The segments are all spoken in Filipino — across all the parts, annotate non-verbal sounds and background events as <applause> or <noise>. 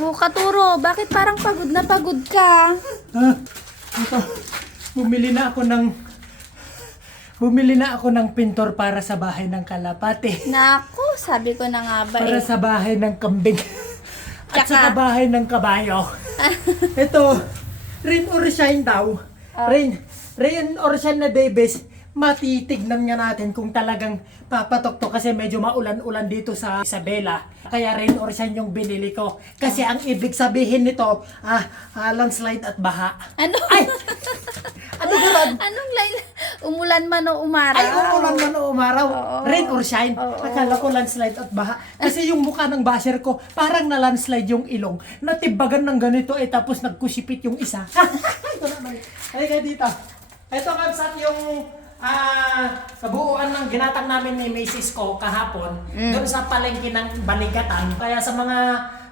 Oh, Katuro, bakit parang pagod na pagod ka? Ah, ito. Bumili na ako ng Bumili na ako ng pintor para sa bahay ng kalapate. Naku, sabi ko na nga ba Para eh. sa bahay ng kambing. At Tsaka- sa bahay ng kabayo. Ito, rain or shine daw. Rain, rain or shine na Davis, matitignan nga natin kung talagang papatok to kasi medyo maulan-ulan dito sa Isabela. Kaya rain or shine yung binili ko. Kasi ang ibig sabihin nito, ah, ah, landslide at baha. Ano? Ay! <laughs> Ano ganun? Anong lain? Umulan man o umaraw? Ay, umulan man o umaraw. Oo. Rain or shine. Oo. Akala ko landslide at baha. Kasi yung mukha ng basher ko, parang na landslide yung ilong. Natibagan ng ganito eh, tapos nagkusipit yung isa. <laughs> Halika dito. Ito kapsat yung ah kabuuan ng ginatang namin ni Macy's ko kahapon doon sa palengke ng Baligatan. Kaya sa mga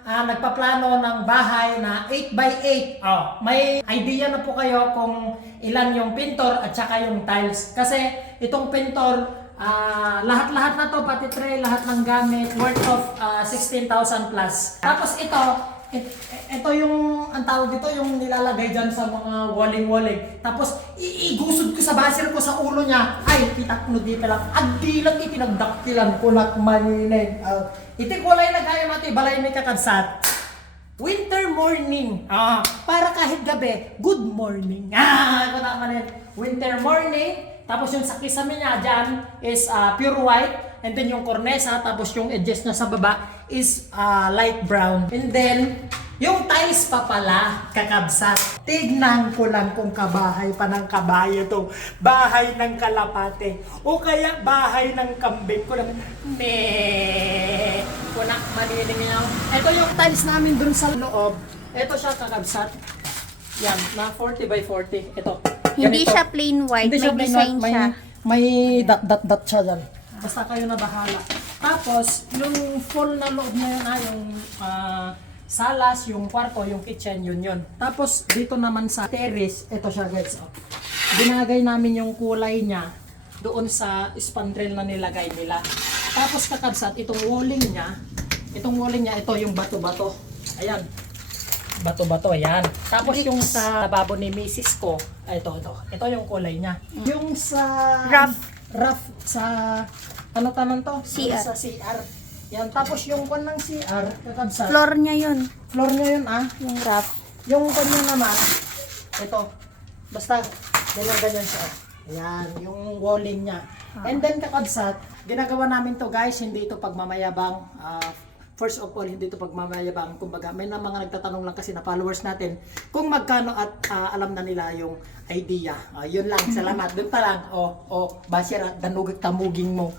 ah, nagpaplano ng bahay na 8x8, oh, may idea na po kayo kung ilan yung pintor at saka yung tiles. Kasi itong pintor, ah, lahat-lahat na to, pati tray, lahat ng gamit, worth of ah, 16,000 plus. Tapos ito, it- ito yung, ang tawag dito, yung nilalagay dyan sa mga walling-walling. Tapos, iigusod ko sa baser ko sa ulo niya. Ay, pitak no di lang. Adi lang ipinagdaktilan ko na maninig. Uh, itik walay na kaya mati, balay may kakadsat. Winter morning. Ah, para kahit gabi, good morning. <laughs> Ah, ako yun. Winter morning. Tapos yung sa kisame niya dyan is ah, pure white. And then yung cornesa, tapos yung edges na sa baba is ah, light brown. And then, yung tiles pa pala, kakabsat. Tignan ko lang kung kabahay pa ng kabayo to. Bahay ng kalapate. O kaya bahay ng kambing ko lang. Me. Kunak maninig niyo. Ito yung tiles namin dun sa loob. Ito siya kakabsat. Yan, na 40 by 40. Ito. Hindi Ganito. siya plain white, Hindi may siya plain design white, may, siya. May dot dot dot siya dyan. Basta kayo na bahala. Tapos, yung full na loob na yun, ah, yung ah, salas, yung kwarto, yung kitchen, yun yun. Tapos, dito naman sa terrace, ito siya guys. Oh. Binagay namin yung kulay niya doon sa spandrel na nilagay nila. Tapos kakabsat, itong walling niya, itong walling niya, ito yung bato-bato. Ayan. Bato-bato, ayan. Tapos yung sa lababo ni Mrs. ko, ay, ito, ito. Ito yung kulay niya. Yung sa... Rough. Rough sa... Ano taman to? CR. Yung Sa CR. Yan. Tapos yung kwan ng CR, kakabsat. Floor niya yun, Floor niya yun ah. yung rough. Yung kanya naman, ito. Basta, ganyan-ganyan siya. Ayan, yung walling niya. And then kakabsat, ginagawa namin to guys, hindi ito pagmamayabang. Ah, first of all, hindi ito pagmamayabang. Kumbaga, may na mga nagtatanong lang kasi na followers natin kung magkano at ah, alam na nila yung idea. Ah, yun lang, salamat. Doon pa lang. O, oh, oh, basira, danugig tamuging mo.